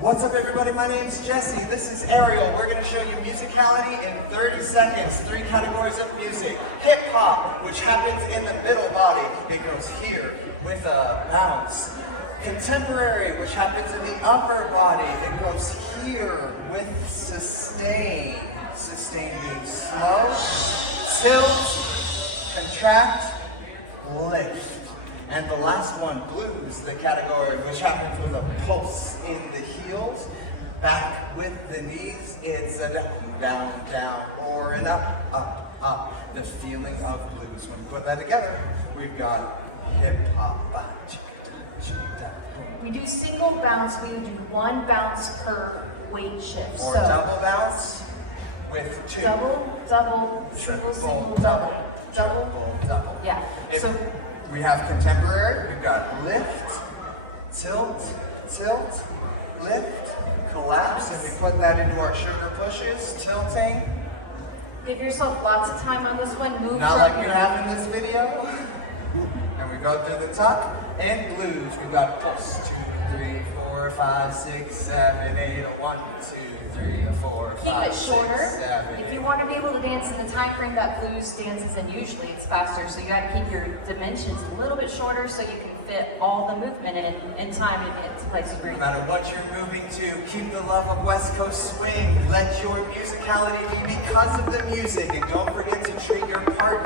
What's up everybody, my name's Jesse, this is Ariel. We're going to show you musicality in 30 seconds. 3 categories of music. Hip hop, which happens in the middle body. It goes here with a bounce. Contemporary, which happens in the upper body. It goes here with sustain. Sustain being slow. Tilt, contract, lift. And the last one, blues, the category, which happens with a pulse in the heels, back with the knees, it's a down, down, down, or an up, up, up. The feeling of blues. When we put that together, we've got hip hop. We do single bounce, we do 1 bounce per weight shift. Or so double bounce with 2. Double, double, single, single, double. Double, double. Yeah. So we have contemporary, we've got lift, tilt, tilt, lift, collapse, and we put that into our sugar pushes, tilting. give yourself lots of time on this one. Move Not from like you have in this video. And we go through the tuck and blues. We've got pulse, 2, 3, 4, 5, 6, 7, 8, 1, 2, 3, 4, 5, Keep it 6, shorter. 7, If you want to be able to dance in the time frame that blues dances in, usually it's faster. So you got to keep your dimensions a little bit shorter so you can fit all the movement in time and into places where No you matter what you're moving to, keep the love of West Coast swing. Let your musicality be because of the music. And don't forget to treat your partner